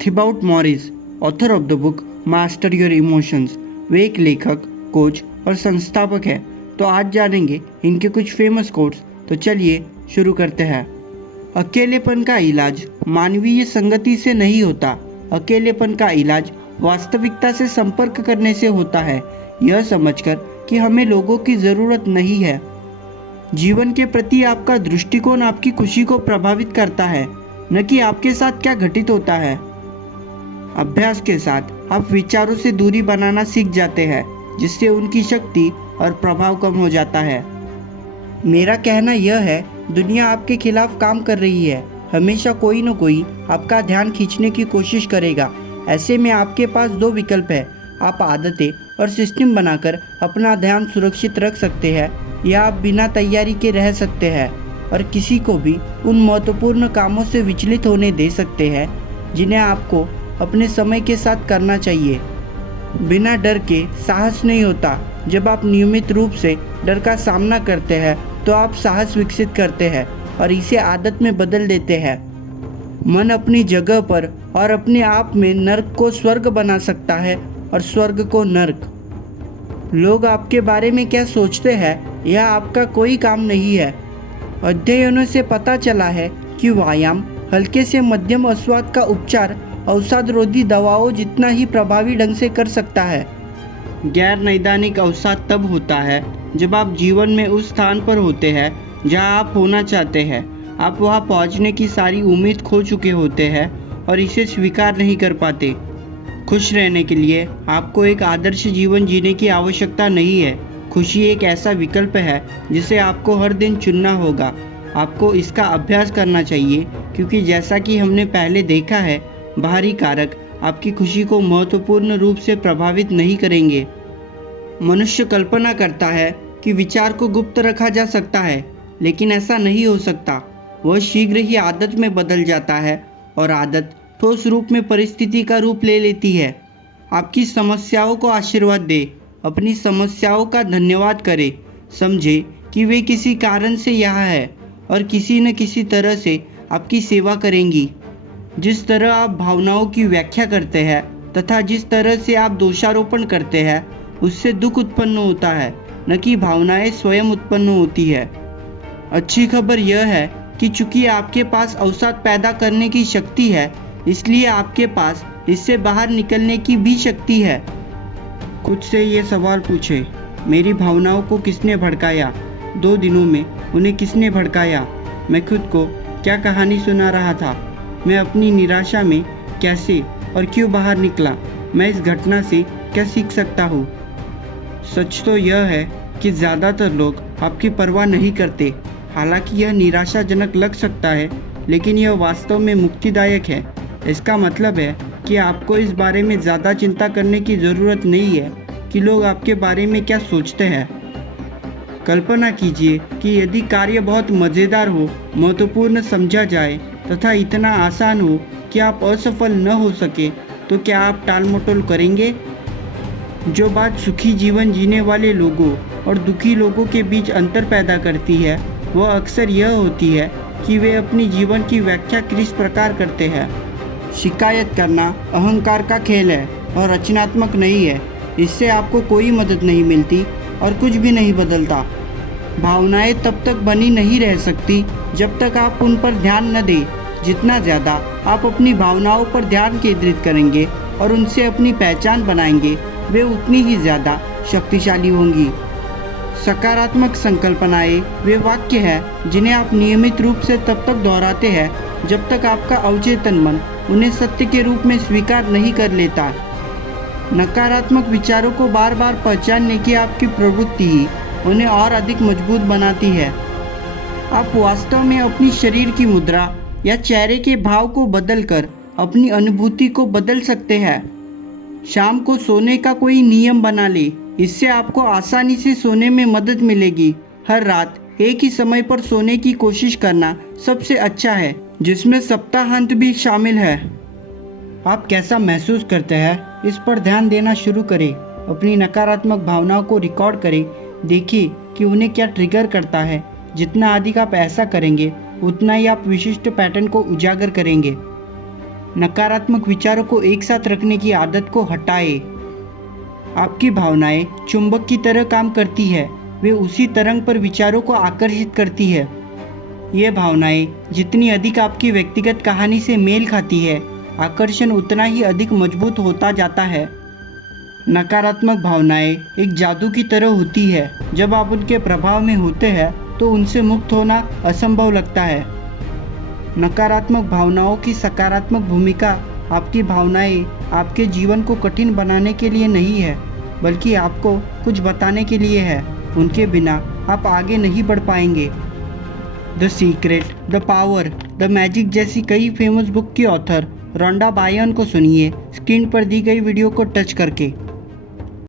Thibaut Morris, author of the book master your emotions. वे एक लेखक, कोच और संस्थापक है। तो आज जानेंगे इनके कुछ फेमस कोट्स। तो चलिए शुरू करते हैं। अकेलेपन का इलाज मानवीय संगति से नहीं होता। अकेलेपन का इलाज वास्तविकता से संपर्क करने से होता है, यह समझकर कि हमें लोगों की ज़रूरत नहीं है। जीवन के प्रति आपका दृष्टिकोण आपकी खुशी को प्रभावित करता है, न कि आपके साथ क्या घटित होता है। अभ्यास के साथ आप विचारों से दूरी बनाना सीख जाते हैं, जिससे उनकी शक्ति और प्रभाव कम हो जाता है। मेरा कहना यह है, दुनिया आपके खिलाफ काम कर रही है। हमेशा कोई न कोई आपका ध्यान खींचने की कोशिश करेगा। ऐसे में आपके पास दो विकल्प है। आप आदतें और सिस्टम बनाकर अपना ध्यान सुरक्षित रख सकते हैं, या आप बिना तैयारी के रह सकते हैं और किसी को भी उन महत्वपूर्ण कामों से विचलित होने दे सकते हैं जिन्हें आपको अपने समय के साथ करना चाहिए। बिना डर के साहस नहीं होता। जब आप नियमित रूप से डर का सामना करते हैं तो आप साहस विकसित करते हैं और इसे आदत में बदल देते हैं। मन अपनी जगह पर और अपने आप में नर्क को स्वर्ग बना सकता है और स्वर्ग को नर्क। लोग आपके बारे में क्या सोचते हैं, यह आपका कोई काम नहीं है। अध्ययनों से पता चला है कि व्यायाम, हल्के से मध्यम अस्वाद का उपचार अवसाद रोधी दवाओं जितना ही प्रभावी ढंग से कर सकता है। गैर नैदानिक अवसाद तब होता है जब आप जीवन में उस स्थान पर होते हैं जहां आप होना चाहते हैं। आप वहां पहुंचने की सारी उम्मीद खो चुके होते हैं और इसे स्वीकार नहीं कर पाते। खुश रहने के लिए आपको एक आदर्श जीवन जीने की आवश्यकता नहीं है। खुशी एक ऐसा विकल्प है जिसे आपको हर दिन चुनना होगा। आपको इसका अभ्यास करना चाहिए, क्योंकि जैसा कि हमने पहले देखा है, बाहरी कारक आपकी खुशी को महत्वपूर्ण रूप से प्रभावित नहीं करेंगे। मनुष्य कल्पना करता है कि विचार को गुप्त रखा जा सकता है, लेकिन ऐसा नहीं हो सकता। वह शीघ्र ही आदत में बदल जाता है और आदत ठोस रूप में परिस्थिति का रूप ले लेती है। आपकी समस्याओं को आशीर्वाद दे, अपनी समस्याओं का धन्यवाद करे। समझे कि वे किसी कारण से यहाँ है और किसी न किसी तरह से आपकी सेवा करेंगी। जिस तरह आप भावनाओं की व्याख्या करते हैं तथा जिस तरह से आप दोषारोपण करते हैं, उससे दुख उत्पन्न होता है, न कि भावनाएं स्वयं उत्पन्न होती है। अच्छी खबर यह है कि चूंकि आपके पास अवसाद पैदा करने की शक्ति है, इसलिए आपके पास इससे बाहर निकलने की भी शक्ति है। खुद से ये सवाल पूछे, मेरी भावनाओं को किसने भड़काया? 2 दिनों में उन्हें किसने भड़काया? मैं खुद को क्या कहानी सुना रहा था? मैं अपनी निराशा में कैसे और क्यों बाहर निकला? मैं इस घटना से क्या सीख सकता हूँ? सच तो यह है कि ज़्यादातर लोग आपकी परवाह नहीं करते। हालांकि यह निराशाजनक लग सकता है, लेकिन यह वास्तव में मुक्तिदायक है। इसका मतलब है कि आपको इस बारे में ज़्यादा चिंता करने की ज़रूरत नहीं है कि लोग आपके बारे में क्या सोचते हैं। कल्पना कीजिए कि यदि कार्य बहुत मज़ेदार हो, महत्वपूर्ण समझा जाए तथा इतना आसान हो कि आप असफल न हो सके, तो क्या आप टाल मटोल करेंगे? जो बात सुखी जीवन जीने वाले लोगों और दुखी लोगों के बीच अंतर पैदा करती है, वह अक्सर यह होती है कि वे अपनी जीवन की व्याख्या किस प्रकार करते हैं। शिकायत करना अहंकार का खेल है और रचनात्मक नहीं है। इससे आपको कोई मदद नहीं मिलती और कुछ भी नहीं बदलता। भावनाएं तब तक बनी नहीं रह सकती जब तक आप उन पर ध्यान न दें। जितना ज़्यादा आप अपनी भावनाओं पर ध्यान केंद्रित करेंगे और उनसे अपनी पहचान बनाएंगे, वे उतनी ही ज़्यादा शक्तिशाली होंगी। सकारात्मक संकल्पनाएं वे वाक्य हैं जिन्हें आप नियमित रूप से तब तक दोहराते हैं जब तक आपका अवचेतन मन उन्हें सत्य के रूप में स्वीकार नहीं कर लेता। नकारात्मक विचारों को बार बार पहचानने की आपकी प्रवृत्ति ही उन्हें और अधिक मजबूत बनाती है। आप वास्तव में अपनी शरीर की मुद्रा या चेहरे के भाव को बदलकर अपनी अनुभूति को बदल सकते हैं। शाम को सोने का कोई नियम बना ले, इससे आपको आसानी से सोने में मदद मिलेगी। हर रात एक ही समय पर सोने की कोशिश करना सबसे अच्छा है, जिसमें सप्ताहांत भी शामिल है। आप कैसा महसूस करते हैं, इस पर ध्यान देना शुरू करें। अपनी नकारात्मक भावनाओं को रिकॉर्ड करें। देखिए कि उन्हें क्या ट्रिगर करता है। जितना अधिक आप ऐसा करेंगे, उतना ही आप विशिष्ट पैटर्न को उजागर करेंगे। नकारात्मक विचारों को एक साथ रखने की आदत को हटाएं। आपकी भावनाएं चुंबक की तरह काम करती है, वे उसी तरंग पर विचारों को आकर्षित करती है। ये भावनाएं जितनी अधिक आपकी व्यक्तिगत कहानी से मेल खाती है, आकर्षण उतना ही अधिक मजबूत होता जाता है। नकारात्मक भावनाएं एक जादू की तरह होती है, जब आप उनके प्रभाव में होते हैं तो उनसे मुक्त होना असंभव लगता है। नकारात्मक भावनाओं की सकारात्मक भूमिका आपकी भावनाएं आपके जीवन को कठिन बनाने के लिए नहीं है, बल्कि आपको कुछ बताने के लिए है। उनके बिना आप आगे नहीं बढ़ पाएंगे। The secret, the power, the magic जैसी कई फेमस बुक की ऑथर रोंडा बायर्न को सुनिए स्क्रीन पर दी गई वीडियो को टच करके।